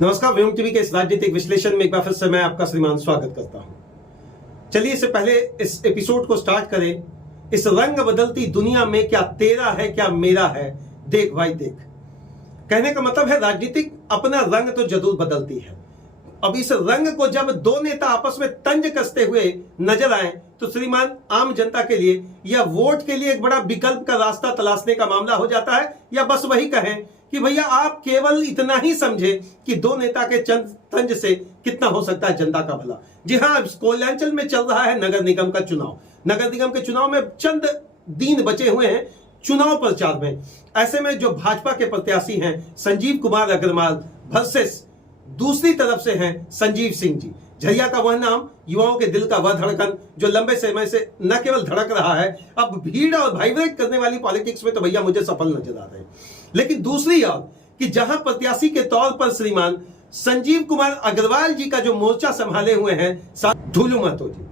नमस्कार, व्योम टीवी के इस राजनीतिक विश्लेषण में एक बार फिर से मैं आपका श्रीमान स्वागत करता हूं। चलिए इससे पहले इस एपिसोड को स्टार्ट करें। इस रंग बदलती दुनिया में क्या तेरा है क्या मेरा है, देख भाई देख। कहने का मतलब है राजनीतिक अपना रंग तो जरूर बदलती है। अब इस रंग को जब दो नेता आपस में तंज कसते हुए नजर आए तो श्रीमान आम जनता के लिए या वोट के लिए एक बड़ा विकल्प का रास्ता तलाशने का मामला हो जाता है, या बस वही कहें कि भैया आप केवल इतना ही समझे कि दो नेता के तंज से कितना हो सकता है जनता का भला। जी हाँ, कोयलांचल में चल रहा है नगर निगम का चुनाव। नगर निगम के चुनाव में चंद दिन बचे हुए हैं चुनाव प्रचार में। ऐसे में जो भाजपा के प्रत्याशी हैं संजीव कुमार अग्रवाल वर्सेस दूसरी तरफ से हैं संजीव सिंह जी। झरिया का वह नाम, युवाओं के दिल का वह धड़कन जो लंबे समय से न केवल धड़क रहा है, अब भीड़ और वाइब्रेट करने वाली पॉलिटिक्स में तो भैया मुझे सफल नजर आ रहे हैं। लेकिन दूसरी ओर कि जहां प्रत्याशी के तौर पर श्रीमान संजीव कुमार अग्रवाल जी का जो मोर्चा संभाले हुए हैं ढुलू महतो जी,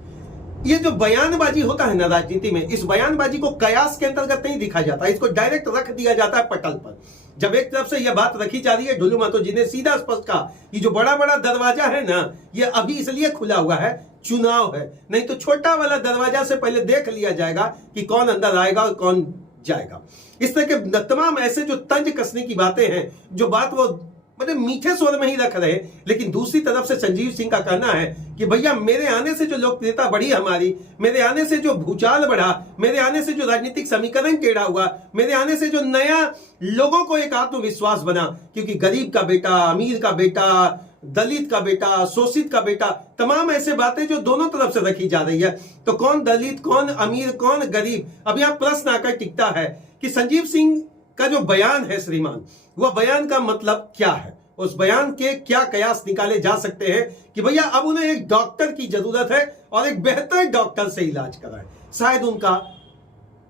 ये जो बयानबाजी होता है ना राजनीति में, इस बयानबाजी को कयास के अंतर्गत नहीं दिखा जाता, इसको डायरेक्ट रख दिया जाता है पटल पर। जब एक तरफ से यह बात रखी जा रही है, ढुलू महतो जी ने सीधा स्पष्ट कहा, ये जो बड़ा बड़ा दरवाजा है ना, ये अभी इसलिए खुला हुआ है, चुनाव है, नहीं तो छोटा वाला दरवाजा से पहले देख लिया जाएगा कि कौन अंदर आएगा और कौन जाएगा। इस तरह के तमाम ऐसे जो तंज कसने की बातें हैं, जो बात वो मतलब मीठे स्वर में ही रख रहे। लेकिन दूसरी तरफ से संजीव सिंह का कहना है कि भैया मेरे आने से जो लोकप्रियता बढ़ी हमारी, मेरे आने से जो भूचाल बढ़ा, मेरे आने से जो राजनीतिक समीकरण टेढ़ा हुआ, मेरे आने से जो नया लोगों को एक आत्मविश्वास बना, क्योंकि गरीब का बेटा, अमीर का बेटा, दलित का बेटा, शोषित का बेटा, तमाम ऐसे बातें जो दोनों तरफ से रखी जा रही है। तो कौन दलित, कौन अमीर, कौन गरीब, अब यहां प्रश्न आकर टिकता है कि संजीव सिंह का जो बयान है श्रीमान, वह बयान का मतलब क्या है, उस बयान के क्या कयास निकाले जा सकते हैं कि भैया अब उन्हें एक डॉक्टर की जरूरत है और एक बेहतर डॉक्टर से इलाज कराएं। शायद उनका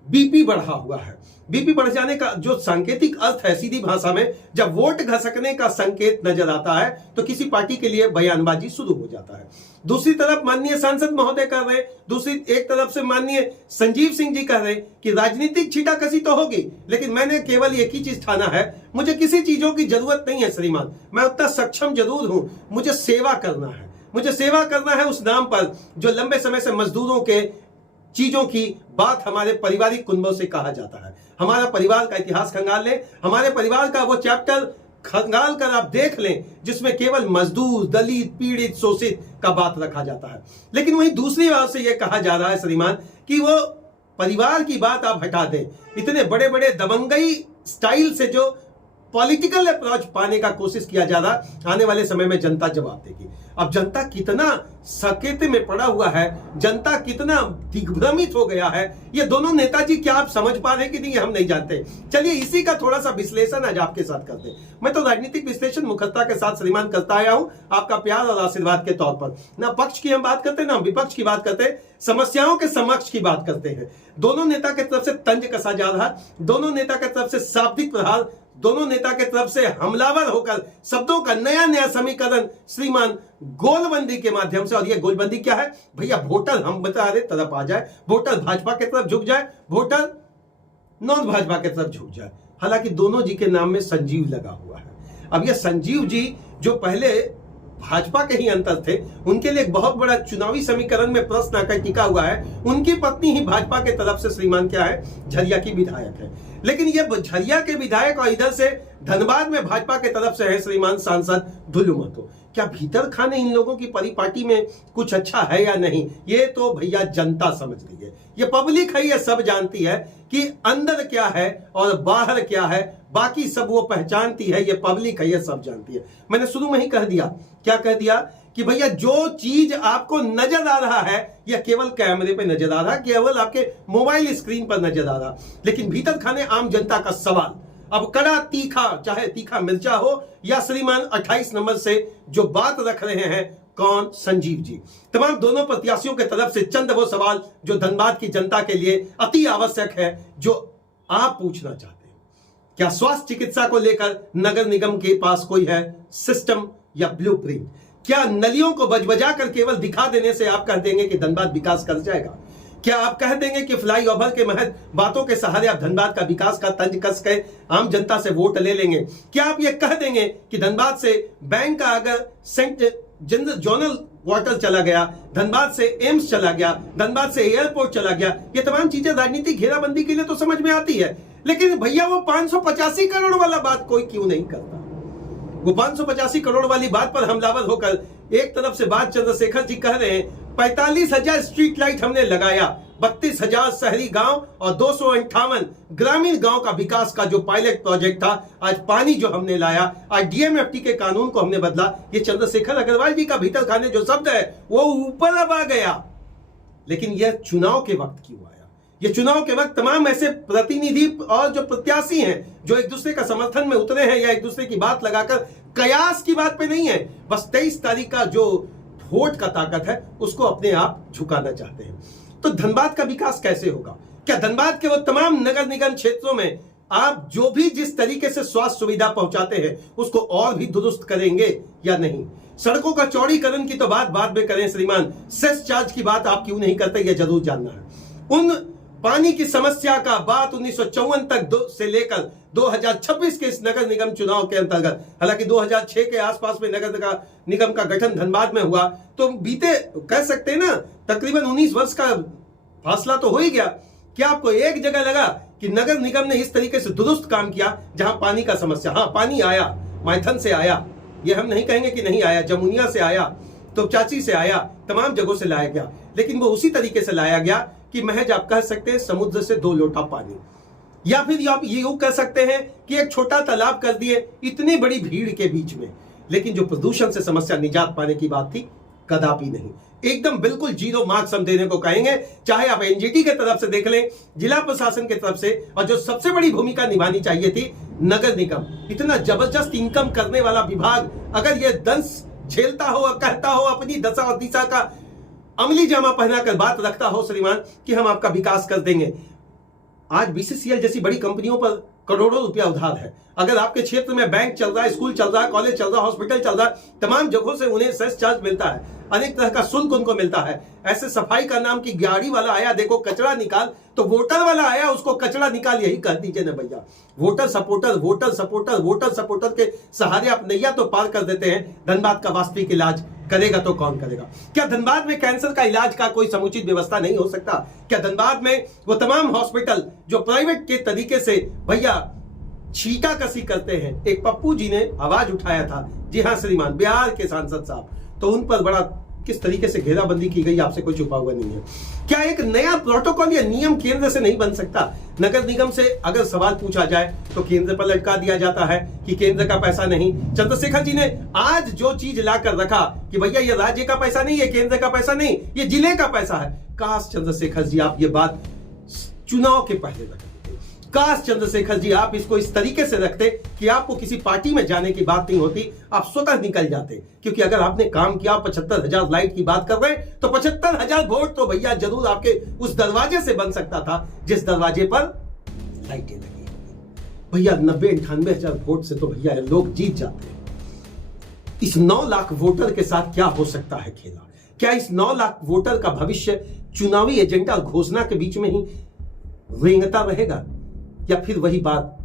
बीपी बढ़ा हुआ है। बीपी बढ़ जाने का जो सांकेतिक अर्थ है सीधी भाषा में, जब वोट घसकने का संकेत नजर आता है तो किसी पार्टी के लिए बयानबाजी शुरू हो जाता है। दूसरी तरफ माननीय सांसद महोदय कह रहे, दूसरी एक तरफ से माननीय संजीव सिंह जी कह रहे कि राजनीतिक छीटाकशी तो होगी, लेकिन मैंने केवल एक ही चीज ठाना है, मुझे किसी चीजों की जरूरत नहीं है श्रीमान, मैं उतना सक्षम जरूर हूं, मुझे सेवा करना है, मुझे सेवा करना है उस नाम पर जो लंबे समय से मजदूरों के चीजों की बात हमारे पारिवारिक कुंबों से कहा जाता है। हमारा परिवार का इतिहास खंगाल लें, हमारे परिवार का वो चैप्टर खंगाल कर आप देख लें जिसमें केवल मजदूर, दलित, पीड़ित, शोषित का बात रखा जाता है। लेकिन वहीं दूसरी ओर से यह कहा जा रहा है श्रीमान कि वो परिवार की बात आप हटा दें, इतने बड़े बड़े दबंगई स्टाइल से जो पॉलिटिकल अप्रोच पाने का कोशिश किया जा रहा, आने वाले समय में जनता जवाब देगी। अब जनता कितना सकेते में पड़ा हुआ है, जनता कितना दिग्भ्रमित हो गया है, ये दोनों नेताजी क्या आप समझ पा रहे कि नहीं, हम नहीं जानते। चलिए इसी का थोड़ा सा विश्लेषण आज आपके साथ करते हैं। मैं तो राजनीतिक विश्लेषण मुखरता के साथ श्रीमान करता आया हूं, आपका प्यार और आशीर्वाद के तौर पर। ना पक्ष की हम बात करते, ना विपक्ष की बात करते, समस्याओं के समक्ष की बात करते हैं। दोनों नेता की तरफ से तंज कसा जा रहा, दोनों नेता की तरफ से शाब्दिक प्रहार, दोनों नेता की तरफ से हमलावर होकर शब्दों का नया नया समीकरण श्रीमान गोलबंदी के माध्यम से। और ये गोलबंदी क्या है भैया, वोटर हम बता रहे तरफ आ जाए, वोटर भाजपा की तरफ झुक जाए, वोटर नॉन भाजपा की तरफ झुक जाए। हालांकि दोनों जी के नाम में संजीव लगा हुआ है। अब ये संजीव जी जो पहले भाजपा के ही अंतर थे, उनके लिए एक बहुत बड़ा चुनावी समीकरण में प्रश्न आकर टिका हुआ है। उनकी पत्नी ही भाजपा के तरफ से श्रीमान क्या है, झरिया की विधायक है। लेकिन ये झरिया के विधायक और इधर से धनबाद में भाजपा के तरफ से है श्रीमान सांसद ढुलू महतो। क्या भीतर खाने इन लोगों की परिपाटी में कुछ अच्छा है या नहीं, ये तो भैया जनता समझ रही है, ये पब्लिक है, ये सब जानती है कि अंदर क्या है और बाहर क्या है, बाकी सब वो पहचानती है, ये पब्लिक है, ये सब जानती है। मैंने शुरू में ही कह दिया, क्या कह दिया कि भैया जो चीज आपको नजर आ रहा है यह केवल कैमरे पे नजर आ रहा, केवल आपके मोबाइल स्क्रीन पर नजर आ रहा, लेकिन भीतर खाने आम जनता का सवाल अब कड़ा तीखा, चाहे तीखा मिर्चा हो या श्रीमान 28 नंबर से जो बात रख रहे हैं कौन, संजीव जी। तमाम दोनों प्रत्याशियों के तरफ से चंद वो सवाल जो धनबाद की जनता के लिए अति आवश्यक है, जो आप पूछना चाहते हैं। क्या स्वास्थ्य चिकित्सा को लेकर नगर निगम के पास कोई है सिस्टम या ब्लूप्रिंट? क्या नलियों को बजबजा कर केवल दिखा देने से आप कह देंगे कि धनबाद विकास कर जाएगा? क्या आप कह देंगे कि फ्लाईओवर के महज बातों के सहारे आप धनबाद का विकास का तंज कस के आम जनता से वोट ले लेंगे? क्या आप ये कह देंगे कि धनबाद से बैंक का अगर सेंट जोनल वाटर चला गया, धनबाद से एम्स चला गया, धनबाद से एयरपोर्ट चला गया, ये तमाम चीजें राजनीतिक घेराबंदी के लिए तो समझ में आती है, लेकिन भैया वो 585 करोड़ वाला बात कोई क्यों नहीं करता? वो 585 करोड़ वाली बात पर हमलावर होकर एक तरफ से बात चंद्रशेखर जी कह रहे हैं 45,000 स्ट्रीट लाइट हमने लगाया, 32,000 शहरी गांव और 258 ग्रामीण गांव का विकास का जो पायलट प्रोजेक्ट था, आज पानी जो हमने लाया, आज डीएमएफटी के कानून को हमने बदला। ये चंद्रशेखर अग्रवाल जी का भीतर खाने जो शब्द है वो ऊपर अब आ गया, लेकिन यह चुनाव के वक्त क्यों आया? ये चुनाव के वक्त तमाम ऐसे प्रतिनिधि और जो प्रत्याशी हैं जो एक दूसरे का समर्थन में उतरे हैं या एक दूसरे की बात लगाकर कयास की बात पे नहीं है, बस 23 तारीख का जो वोट का ताकत है उसको अपने आप झुकाना चाहते हैं। तो धनबाद का विकास कैसे होगा? क्या धनबाद के वो तमाम नगर निगम क्षेत्रों में आप जो भी जिस तरीके से स्वास्थ्य सुविधा पहुंचाते हैं उसको और भी दुरुस्त करेंगे या नहीं? सड़कों का चौड़ीकरण की तो बात बाद में करें श्रीमान, सेस चार्ज की बात आप क्यों नहीं करते, यह जरूर जानना है। उन पानी की समस्या का बात 1954 तक से लेकर 2026 के इस नगर निगम चुनाव के अंतर्गत, हालांकि 2006 के आसपास में नगर निगम का गठन धनबाद में हुआ, तो बीते कह सकते हैं ना तकरीबन 19 वर्ष का फासला तो हो ही गया। क्या आपको एक जगह लगा कि नगर निगम ने इस तरीके से दुरुस्त काम किया जहां पानी का समस्या? हाँ, पानी आया, माइथन से आया, ये हम नहीं कहेंगे कि नहीं आया, जमुनिया से आया, तोपचाची से आया, तमाम जगहों से लाया गया, लेकिन वो उसी तरीके से लाया गया कि महज आप कह सकते हैं समुद्र से 2 लोटा पानी, या फिर आप ये कह सकते हैं कि एक छोटा तालाब कर दिए इतनी बड़ी भीड़ के बीच में। लेकिन जो प्रदूषण से समस्या निजात पाने की बात थी, कदापि नहीं, एकदम बिल्कुल 0 मार्क्स हम देने को कहेंगे। चाहे आप एनजीटी के तरफ से देख लें, जिला प्रशासन की तरफ से, और जो सबसे बड़ी भूमिका निभानी चाहिए थी नगर निगम, इतना जबरदस्त इनकम करने वाला विभाग अगर ये दंश झेलता हो, कहता हो, अपनी दशा और दिशा का अमली जामा पहनाकर बात रखता हो श्रीमान कि हम आपका विकास कर देंगे। आज बीसीसीएल जैसी बड़ी कंपनियों पर करोड़ों रुपया उधार है। अगर आपके क्षेत्र में बैंक चल रहा है, स्कूल चल रहा है, कॉलेज चल रहा है, हॉस्पिटल चल रहा है, तमाम जगहों से उन्हें सेस चार्ज मिलता है, अनेक तरह का शुल्क उनको मिलता है। ऐसे सफाई का नाम की गाड़ी वाला आया, देखो कचरा निकाल, तो वोटर वाला आया, उसको कचरा निकाल, यही कह दीजिए ना भैया। Voter supporter, voter supporter, voter supporter के सहारे आप नैया तो पार कर देते हैं। धनबाद का वास्तविक इलाज करेगा तो कौन करेगा? क्या धनबाद में कैंसर का इलाज का कोई समुचित व्यवस्था नहीं हो सकता? क्या धनबाद में वो तमाम हॉस्पिटल जो प्राइवेट के तरीके से भैया छीटा कसी करते हैं, एक पप्पू जी ने आवाज उठाया था, जी हाँ श्रीमान, बिहार के सांसद साहब, तो उन पर बड़ा किस तरीके से घेराबंदी की गई आपसे कोई छुपा हुआ नहीं है। क्या एक नया प्रोटोकॉल या नियम केंद्र से नहीं बन सकता? नगर निगम से अगर सवाल पूछा जाए तो केंद्र पर लटका दिया जाता है कि केंद्र का पैसा नहीं। चंद्रशेखर जी ने आज जो चीज लाकर रखा कि भैया ये राज्य का पैसा नहीं, ये केंद्र का पैसा नहीं, ये जिले का पैसा है। काश चंद्रशेखर जी आप ये बात चुनाव के पहले रखते। काश चंद्रशेखर जी आप इसको इस तरीके से रखते कि आपको किसी पार्टी में जाने की बात नहीं होती, आप स्वतः निकल जाते। क्योंकि अगर आपने काम किया, 75,000 लाइट की बात कर रहे हैं, तो 75,000 वोट तो भैया जरूर आपके उस दरवाजे से बन सकता था जिस दरवाजे पर लाइटें लगी। भैया 90-98,000 वोट से तो भैया लोग जीत जाते हैं। इस 9 लाख वोटर के साथ क्या हो सकता है खेला? क्या इस 9 लाख वोटर का भविष्य चुनावी एजेंडा और घोषणा के बीच में ही रेंगता रहेगा, या फिर वही बात,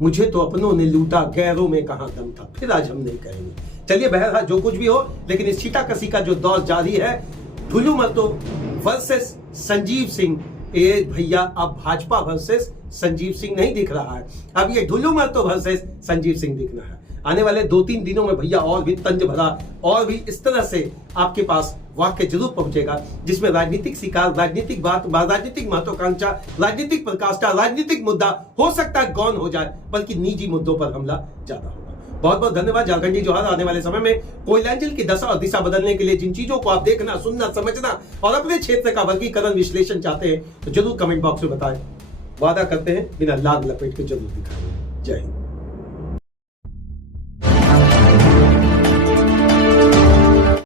मुझे तो अपनों ने लूटा, गैरों में कहां दम था? फिर आज हम नहीं कहेंगे। चलिए बहरहाल जो कुछ भी हो, लेकिन इस छीटाकसी का जो दौर जारी है, ढुलू मतो वर्सेस संजीव सिंह, ये भैया अब भाजपा वर्सेस संजीव सिंह नहीं दिख रहा है, अब ये ढुलू मतो वर्सेस संजीव सिंह दिखना है। आने वाले 2-3 दिनों में भैया और भी तंज भरा और भी इस तरह से आपके पास वाक्य जरूर पहुंचेगा, जिसमें राजनीतिक शिकार, राजनीतिक बात, राजनीतिक महत्वाकांक्षा, राजनीतिक प्रकाष्ठा, राजनीतिक मुद्दा हो सकता है गौन हो जाए, बल्कि निजी मुद्दों पर हमला ज्यादा होगा। बहुत बहुत धन्यवाद। झारखंडी जोहार। आने वाले समय में कोयलांचल की दशा और दिशा बदलने के लिए जिन चीजों को आप देखना, सुनना, समझना और अपने क्षेत्र का वर्गीकरण, विश्लेषण चाहते हैं तो जरूर कमेंट बॉक्स में बताएं। वादा करते हैं बिना लाग लपेट के जरूर दिखाएंगे। जय हिंद।